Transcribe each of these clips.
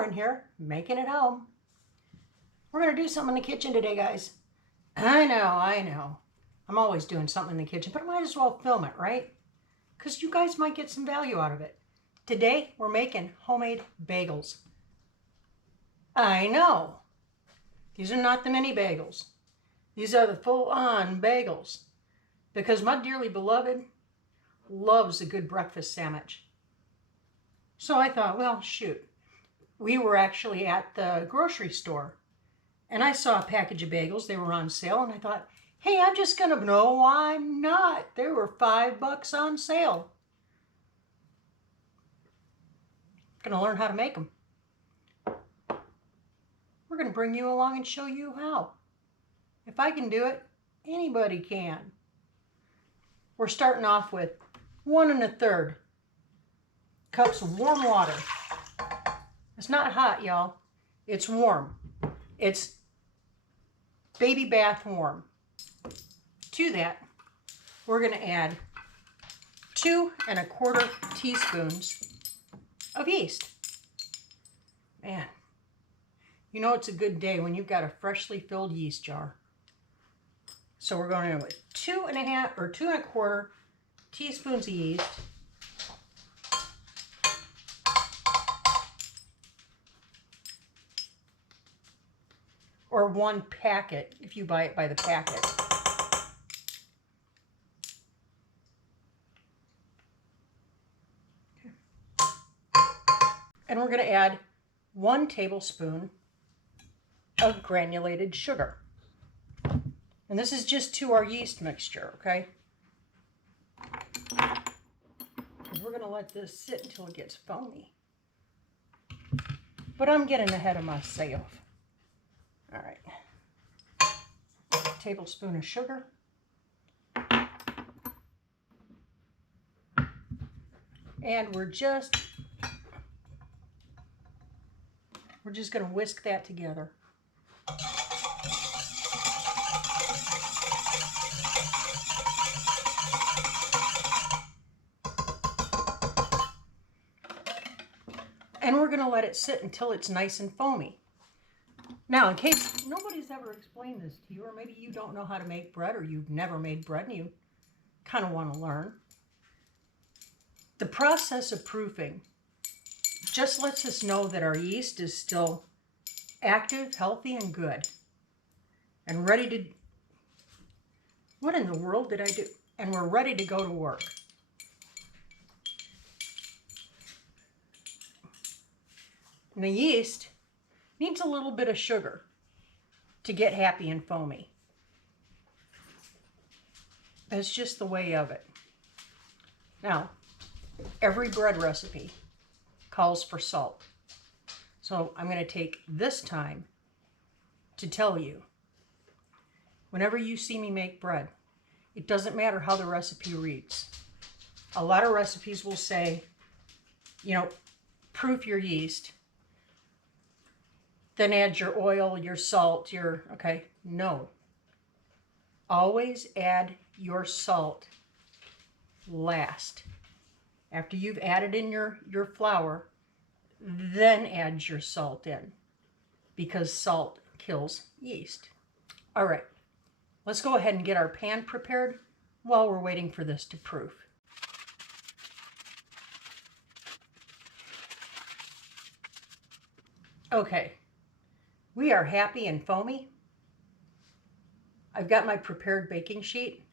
Lauren here, making it home. We're going to do something in the kitchen today, guys. I know. I'm always doing something in the kitchen, but I might as well film it, right? Because you guys might get some value out of it. Today, we're making homemade bagels. I know. These are not the mini bagels. These are the full-on bagels. Because my dearly beloved loves a good breakfast sandwich. So I thought, well, shoot. We were actually at the grocery store and I saw a package of bagels. They were on sale and I thought, hey, I'm just going to, no, I'm not. They were $5 on sale. Going to learn how to make them. We're going to bring you along and show you how. If I can do it, anybody can. We're starting off with 1 1/3 cups of warm water. It's not hot, y'all. It's warm. It's baby bath warm. To that, we're going to add 2 1/4 teaspoons of yeast. Man, you know it's a good day when you've got a freshly filled yeast jar. So we're going in with 2 1/4 teaspoons of yeast. Or 1 packet if you buy it by the packet. Okay. And we're going to add 1 tablespoon of granulated sugar. And this is just to our yeast mixture, okay? And we're going to let this sit until it gets foamy. But I'm getting ahead of myself. All right, a tablespoon of sugar. And we're just going to whisk that together. And we're going to let it sit until it's nice and foamy. Now, in case nobody's ever explained this to you, or maybe you don't know how to make bread, or you've never made bread and you kind of want to learn, the process of proofing just lets us know that our yeast is still active, healthy, and good, and ready to, what in the world did I do? And we're ready to go to work. And the yeast needs a little bit of sugar to get happy and foamy. That's just the way of it. Now, every bread recipe calls for salt. So I'm going to take this time to tell you, whenever you see me make bread, it doesn't matter how the recipe reads. A lot of recipes will say, you know, proof your yeast, then add your oil, your salt, okay, no. Always add your salt last. After you've added in your flour, then add your salt in, because salt kills yeast. All right, let's go ahead and get our pan prepared while we're waiting for this to proof. Okay. We are happy and foamy. I've got my prepared baking sheet,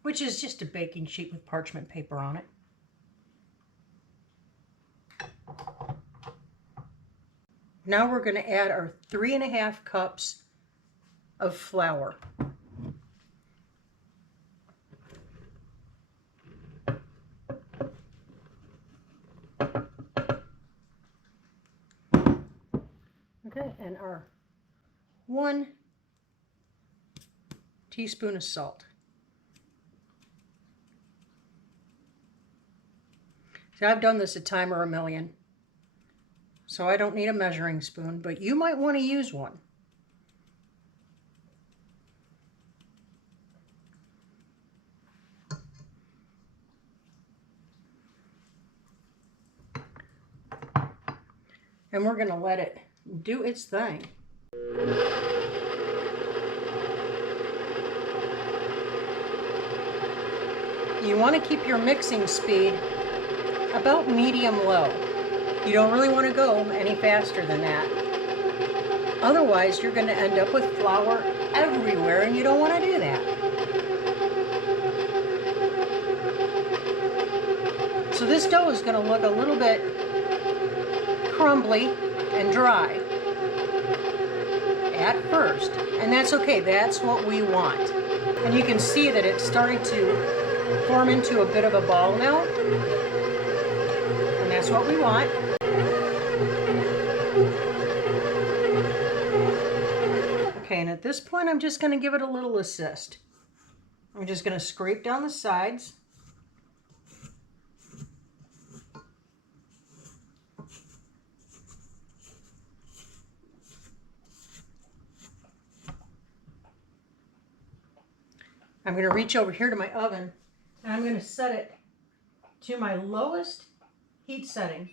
which is just a baking sheet with parchment paper on it. Now we're going to add our 3 1/2 cups of flour. Okay, and our 1 teaspoon of salt. See, I've done this a time or a million, so I don't need a measuring spoon, but you might want to use one. and we're going to let it do its thing. You want to keep your mixing speed about medium-low. You don't really want to go any faster than that. Otherwise, you're going to end up with flour everywhere, and you don't want to do that. So this dough is going to look a little bit crumbly and dry at first, and that's okay. That's what we want. And you can see that it's starting to form into a bit of a ball now, and that's what we want. Okay, and at this point I'm just going to give it a little assist. I'm just going to scrape down the sides. I'm going to reach over here to my oven, and I'm going to set it to my lowest heat setting.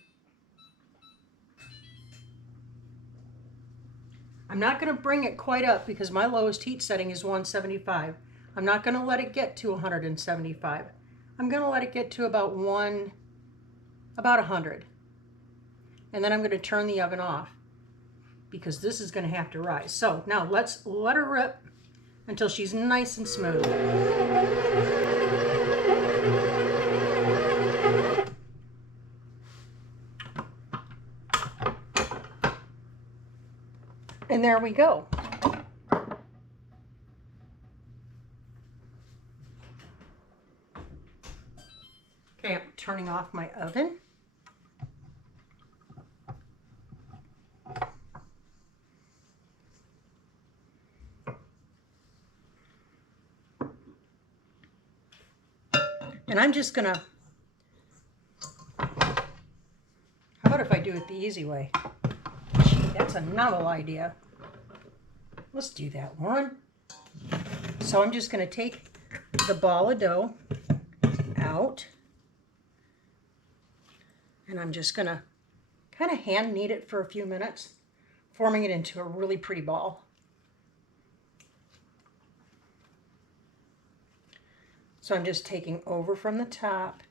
I'm not going to bring it quite up because my lowest heat setting is 175. I'm not going to let it get to 175. I'm going to let it get to about 100. And then I'm going to turn the oven off because this is going to have to rise. So now let's let her rip until she's nice and smooth. And there we go. Okay, I'm turning off my oven. And I'm just gonna, how about if I do it the easy way? Gee, that's a novel idea. Let's do that one. So I'm just gonna take the ball of dough out, and I'm just gonna kind of hand knead it for a few minutes, forming it into a really pretty ball. So I'm just taking over from the top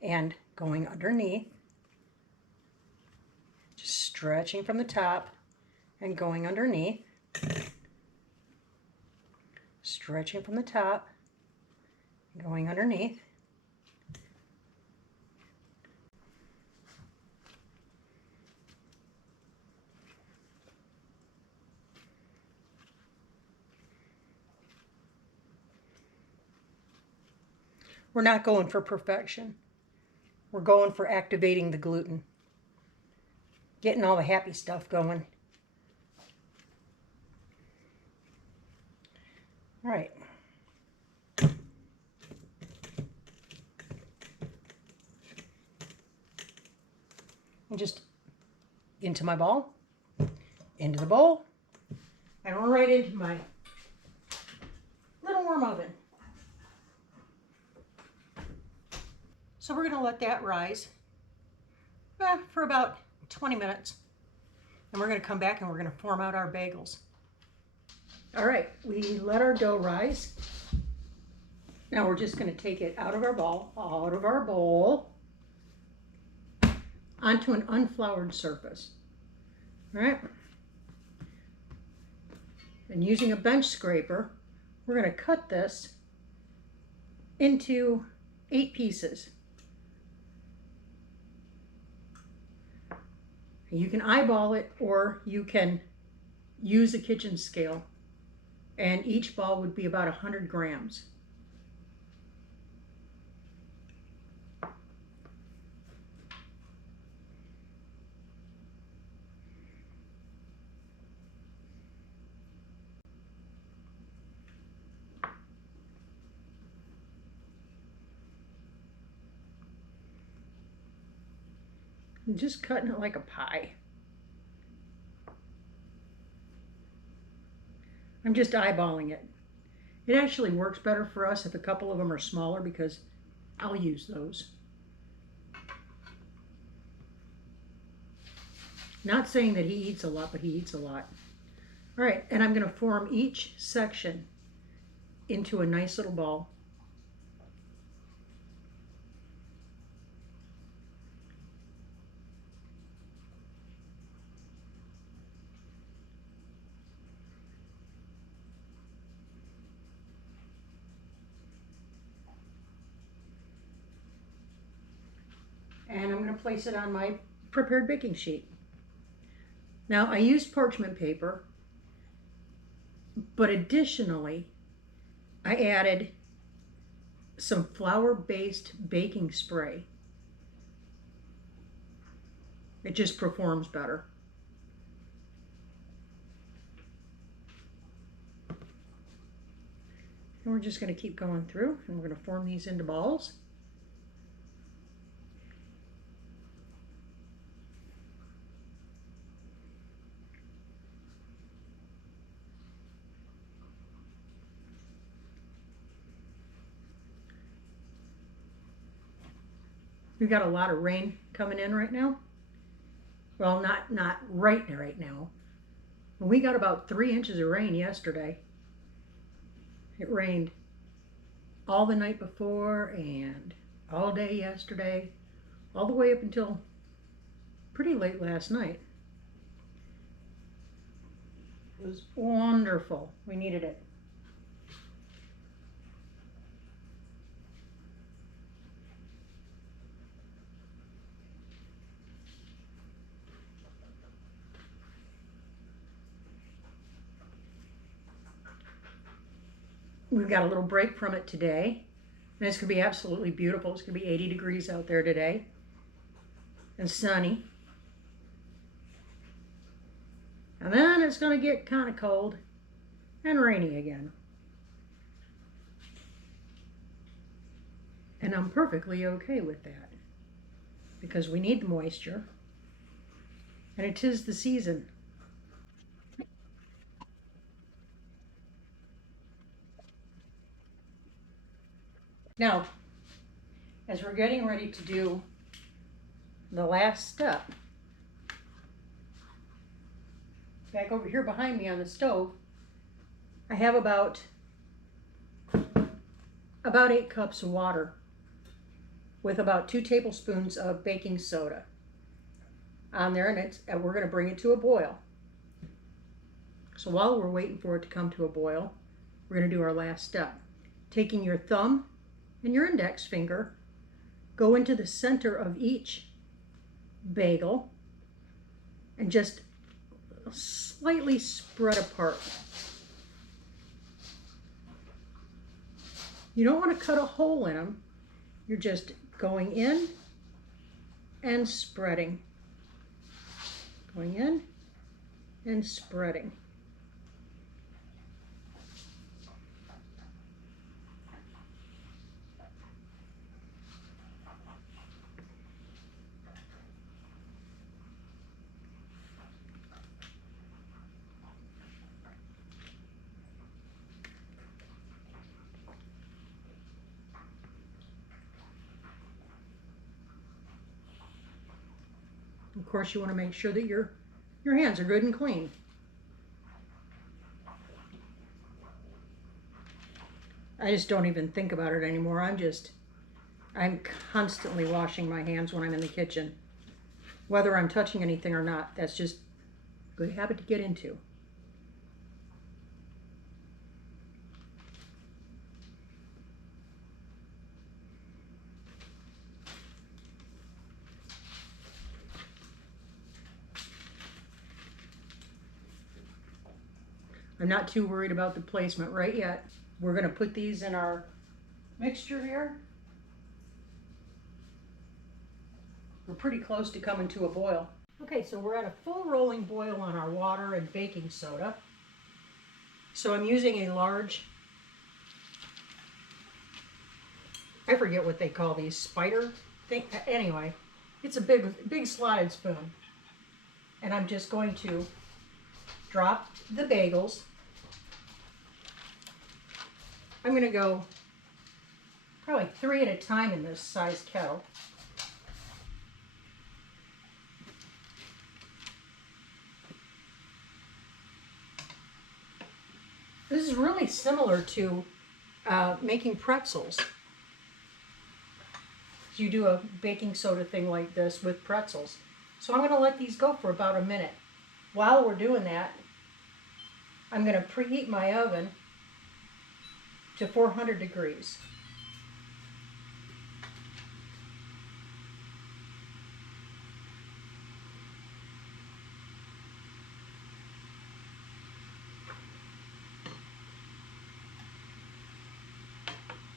and going underneath, just stretching from the top and going underneath, stretching from the top, going underneath. We're not going for perfection. We're going for activating the gluten, getting all the happy stuff going. All right. And just into my ball, into the bowl, and right into my little warm oven. So we're going to let that rise for about 20 minutes. And we're going to come back and we're going to form out our bagels. All right, we let our dough rise. Now we're just going to take it out of our bowl, onto an unfloured surface. All right. And using a bench scraper, we're going to cut this into 8 pieces. You can eyeball it, or you can use a kitchen scale, and each ball would be about 100 grams. I'm just cutting it like a pie. I'm just eyeballing it. It actually works better for us if a couple of them are smaller because I'll use those. Not saying that he eats a lot, but he eats a lot. All right, and I'm going to form each section into a nice little ball. And I'm going to place it on my prepared baking sheet. Now, I used parchment paper, but additionally, I added some flour-based baking spray. It just performs better. And we're just going to keep going through, and we're going to form these into balls. We've got a lot of rain coming in right now. Well, not right now. We got about 3 inches of rain yesterday. It rained all the night before and all day yesterday, all the way up until pretty late last night. It was wonderful. We needed it. We've got a little break from it today, and it's going to be absolutely beautiful. It's going to be 80 degrees out there today and sunny. And then it's going to get kind of cold and rainy again. And I'm perfectly okay with that because we need the moisture, and it is the season. Now, as we're getting ready to do the last step, back over here behind me on the stove, I have about 8 cups of water with about 2 tablespoons of baking soda on there, and we're going to bring it to a boil. So while we're waiting for it to come to a boil, we're going to do our last step. Taking your thumb and your index finger, go into the center of each bagel and just slightly spread apart. You don't want to cut a hole in them. You're just going in and spreading. Going in and spreading. Of course, you want to make sure that your hands are good and clean. I just don't even think about it anymore. I'm constantly washing my hands when I'm in the kitchen. Whether I'm touching anything or not, that's just a good habit to get into. I'm not too worried about the placement right yet. We're going to put these in our mixture here. We're pretty close to coming to a boil. Okay, so we're at a full rolling boil on our water and baking soda. So I'm using a large, I forget what they call these, spider thing. Anyway, it's a big slotted spoon. And I'm just going to drop the bagels. I'm going to go probably 3 at a time in this sized kettle. This is really similar to making pretzels. You do a baking soda thing like this with pretzels. So I'm going to let these go for about a minute. While we're doing that, I'm going to preheat my oven to 400 degrees.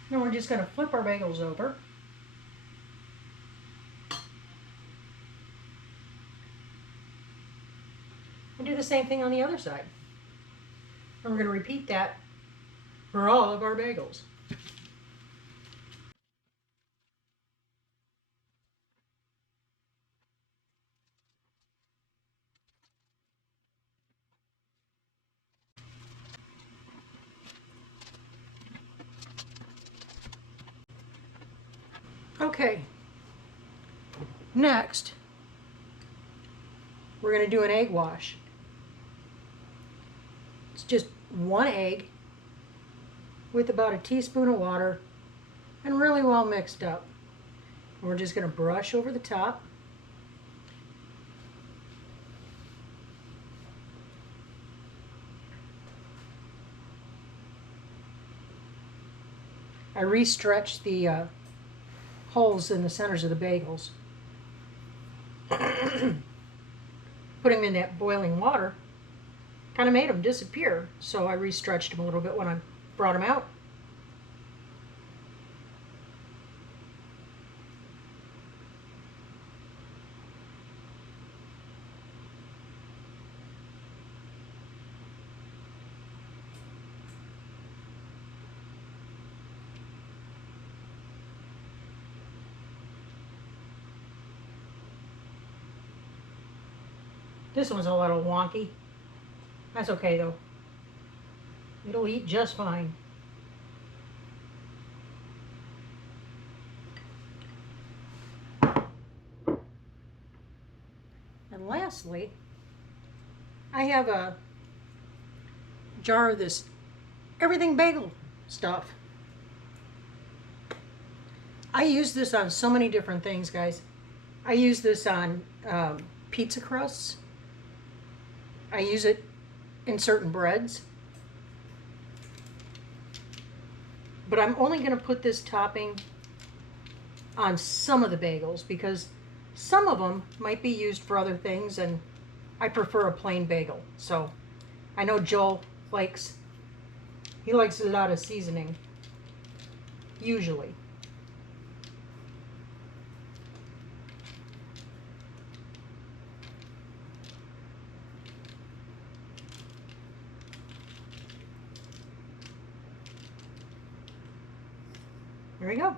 Then we're just going to flip our bagels over. And do the same thing on the other side. And we're going to repeat that for all of our bagels. Okay, next we're going to do an egg wash. It's just one egg with about a teaspoon of water and really well mixed up. And we're just going to brush over the top. I re-stretched the holes in the centers of the bagels. Putting them in that boiling water kind of made them disappear, so I re-stretched them a little bit when I brought them out. This one's a little wonky. That's okay though. It'll eat just fine. And lastly, I have a jar of this everything bagel stuff. I use this on so many different things, guys. I use this on pizza crusts. I use it in certain breads. But I'm only going to put this topping on some of the bagels because some of them might be used for other things and I prefer a plain bagel. So I know Joel likes a lot of seasoning, usually. There we go.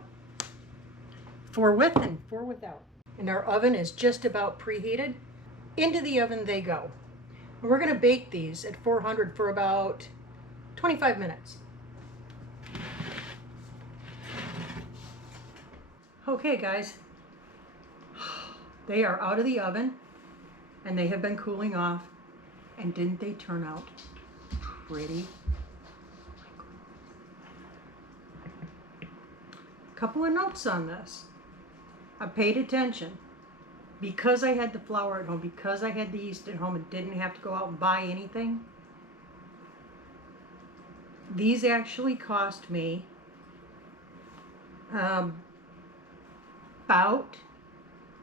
4 with and 4 without. And our oven is just about preheated. Into the oven they go. And we're going to bake these at 400 for about 25 minutes. Okay, guys. They are out of the oven and they have been cooling off. And didn't they turn out pretty? Couple of notes on this. I paid attention because I had the flour at home, because I had the yeast at home and didn't have to go out and buy anything. These actually cost me about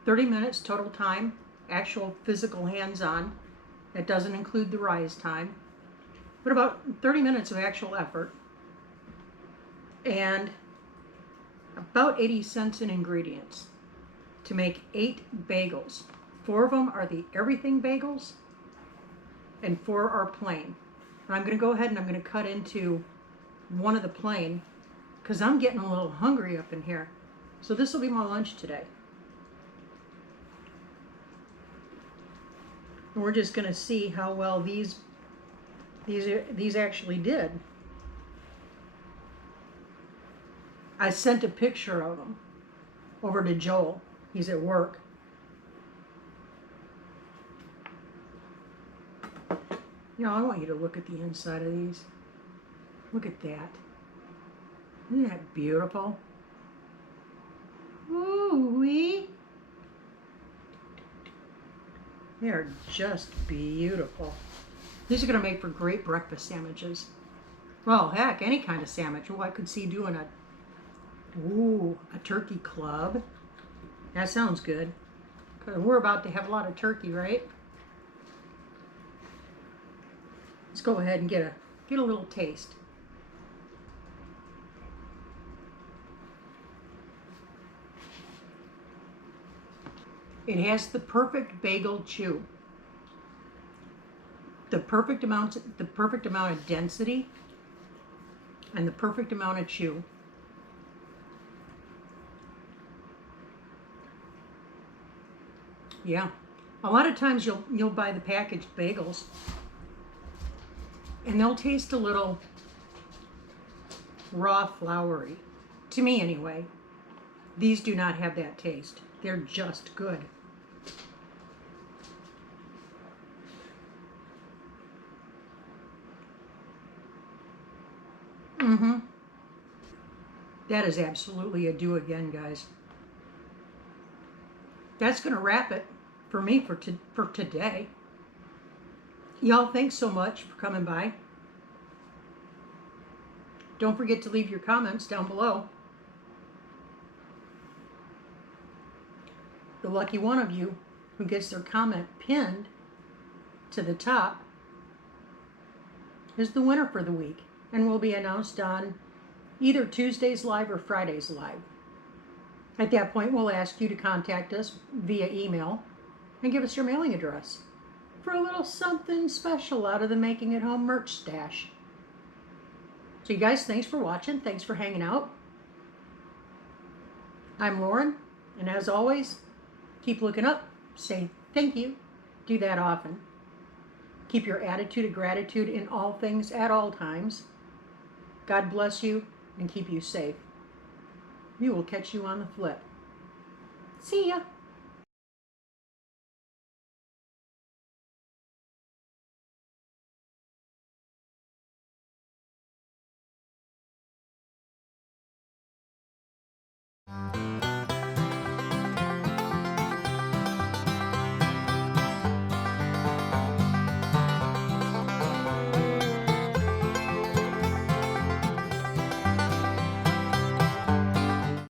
30 minutes total time, actual physical hands-on. That doesn't include the rise time, but about 30 minutes of actual effort. And about 80 cents in ingredients to make 8 bagels. 4 of them are the everything bagels and 4 are plain. And I'm going to go ahead and I'm going to cut into one of the plain because I'm getting a little hungry up in here. So this will be my lunch today. And we're just going to see how well these actually did. I sent a picture of them over to Joel. He's at work. You know, I want you to look at the inside of these. Look at that. Isn't that beautiful? Ooh-wee. They are just beautiful. These are going to make for great breakfast sandwiches. Well, heck, any kind of sandwich. Oh, I could see doing a turkey club. That sounds good. Because we're about to have a lot of turkey, right? Let's go ahead and get a little taste. It has the perfect bagel chew. The perfect amount of density and the perfect amount of chew. Yeah. A lot of times you'll buy the packaged bagels and they'll taste a little raw floury. To me anyway. These do not have that taste. They're just good. Mm-hmm. That is absolutely a do again, guys. That's going to wrap it for me for today. Y'all, thanks so much for coming by. Don't forget to leave your comments down below. The lucky one of you who gets their comment pinned to the top is the winner for the week and will be announced on either Tuesday's live or Friday's live. At that point, we'll ask you to contact us via email and give us your mailing address for a little something special out of the Making It Home merch stash. So you guys, thanks for watching. Thanks for hanging out. I'm Lauren, and as always, keep looking up. Say thank you. Do that often. Keep your attitude of gratitude in all things at all times. God bless you and keep you safe. We will catch you on the flip. See ya.